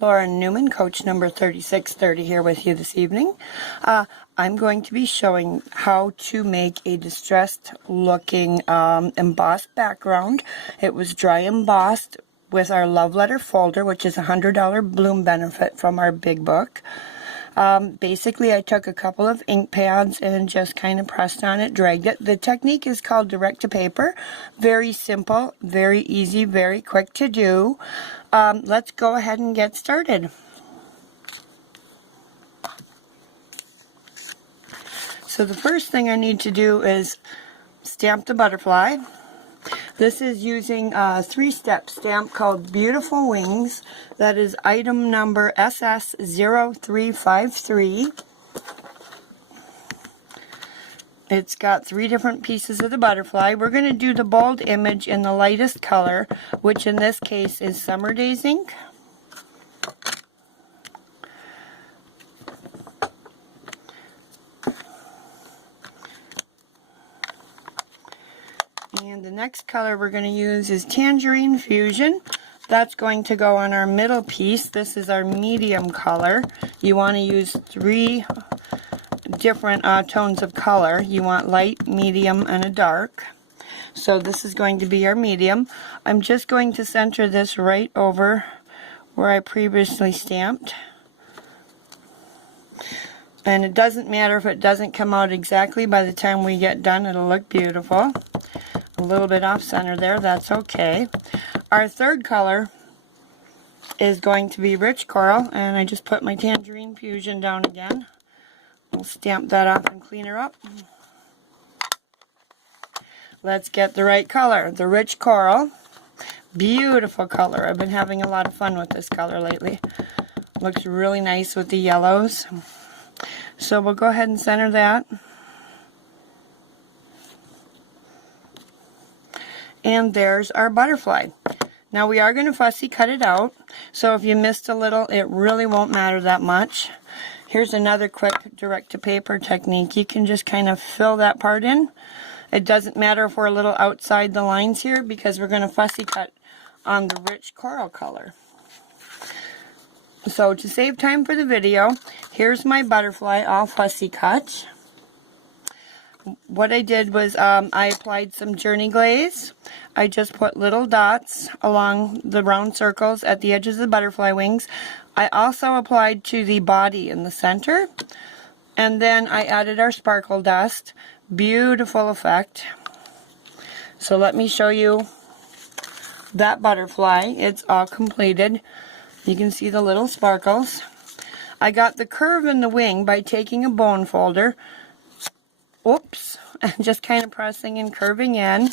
Neumann, coach number 3630 here with you this evening. I'm going to be showing how to make a distressed looking embossed background. It was dry embossed with our love letter folder, which is a $100 bloom benefit from our big book. Basically, I took a couple of ink pads and just kind of pressed on it, dragged it. The technique is called direct to paper. Very simple, very easy, very quick to do. Let's go ahead and get started. So the first thing I need to do is stamp the butterfly. This is using a 3-step stamp called Beautiful Wings. That is item number SS0353. It's got 3 different pieces of the butterfly. We're going to do the bold image in the lightest color, which in this case is Summer Days ink. And the next color we're going to use is Tangerine Fusion. That's going to go on our middle piece. This is our medium color. You want to use 3 different tones of color. You want light, medium, and a dark. So this is going to be our medium. I'm just going to center this right over where I previously stamped. And it doesn't matter if it doesn't come out exactly. By the time we get done, it'll look beautiful. A little bit off center there, that's okay. Our third color is going to be Rich Coral, and I just put my Tangerine Fusion down again. We'll stamp that off and clean her up. Let's get the right color, the Rich Coral. Beautiful color. I've been having a lot of fun with this color lately. Looks really nice with the yellows. So we'll go ahead and center that. And there's our butterfly. Now we are going to fussy cut it out, so if you missed a little, it really won't matter that much. Here's another quick direct to paper technique. You can just kind of fill that part in. It doesn't matter if we're a little outside the lines here because we're going to fussy cut on the Rich Coral color. So to save time for the video, here's my butterfly all fussy cut. What I did was I applied some Journey Glaze. I just put little dots along the round circles at the edges of the butterfly wings. I also applied to the body in the center. And then I added our sparkle dust. Beautiful effect. So let me show you that butterfly. It's all completed. You can see the little sparkles. I got the curve in the wing by taking a bone folder. Oops, and just kind of pressing and curving in.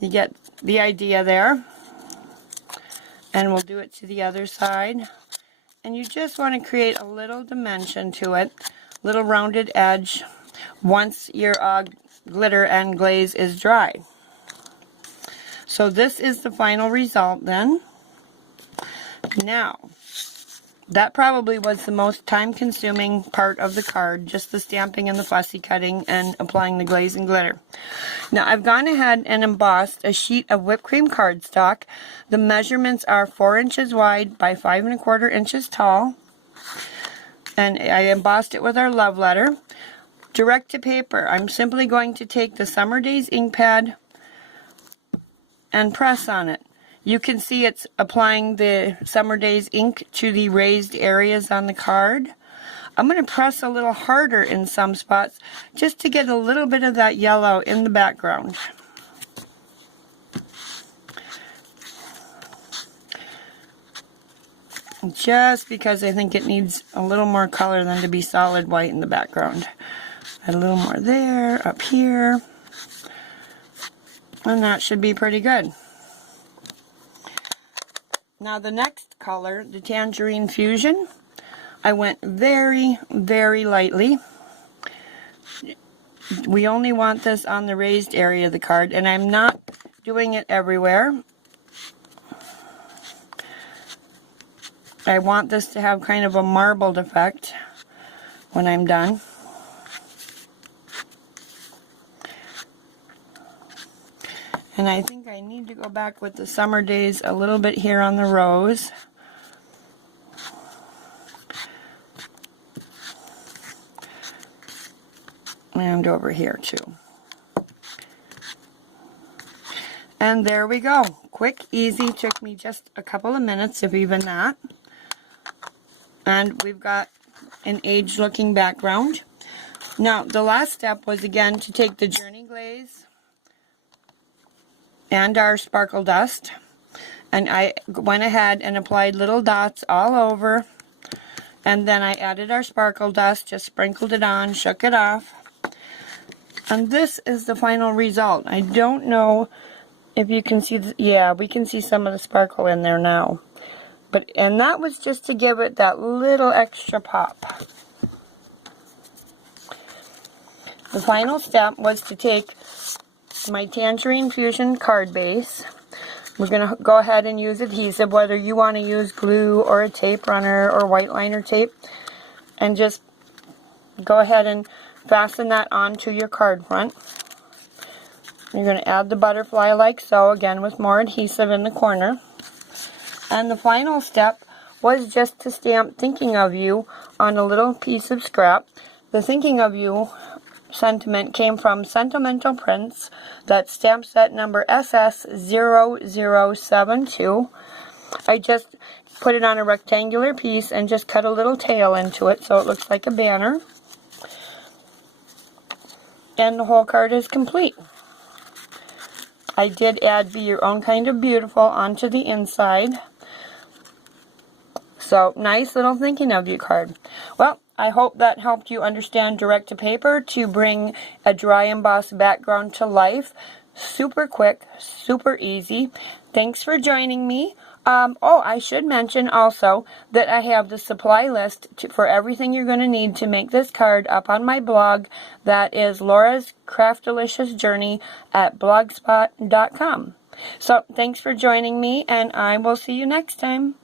You get the idea there. And we'll do it to the other side. And you just want to create a little dimension to it, little rounded edge once your glitter and glaze is dry. So this is the final result then. Now, that probably was the most time-consuming part of the card, just the stamping and the fussy cutting and applying the glaze and glitter. Now, I've gone ahead and embossed a sheet of whipped cream cardstock. The measurements are 4 inches wide by 5 1/4 inches tall. And I embossed it with our love letter. Direct to paper, I'm simply going to take the Summer Days ink pad and press on it. You can see it's applying the Summer Days ink to the raised areas on the card. I'm going to press a little harder in some spots just to get a little bit of that yellow in the background. Just because I think it needs a little more color than to be solid white in the background. Add a little more there, up here. And that should be pretty good. Now the next color, the Tangerine Fusion, I went very, very lightly. We only want this on the raised area of the card, and I'm not doing it everywhere. I want this to have kind of a marbled effect when I'm done. And I think I need to go back with the Summer Days a little bit here on the rose. And over here too. And there we go. Quick, easy, took me just a couple of minutes, if even that. And we've got an aged looking background. Now, the last step was again to take the Journey Glaze and our sparkle dust. And I went ahead and applied little dots all over. And then I added our sparkle dust, just sprinkled it on, shook it off. And this is the final result. I don't know if you can see, yeah, we can see some of the sparkle in there now. And that was just to give it that little extra pop. The final step was to take my Tangerine Fusion card base. We're going to go ahead and use adhesive, whether you want to use glue or a tape runner or white liner tape. And just go ahead and fasten that onto your card front. You're going to add the butterfly like so, again with more adhesive in the corner. And the final step was just to stamp Thinking of You on a little piece of scrap. The Thinking of You sentiment came from Sentimental Prints. That's stamp set number SS0072. I just put it on a rectangular piece and just cut a little tail into it so it looks like a banner. And the whole card is complete. I did add Be Your Own Kind of Beautiful onto the inside. So, nice little Thinking of You card. Well, I hope that helped you understand direct to paper to bring a dry embossed background to life. Super quick, super easy. Thanks for joining me. Oh, I should mention also that I have the supply list for everything you're going to need to make this card up on my blog. That is Laura's Craftalicious Journey at blogspot.com. So, thanks for joining me, and I will see you next time.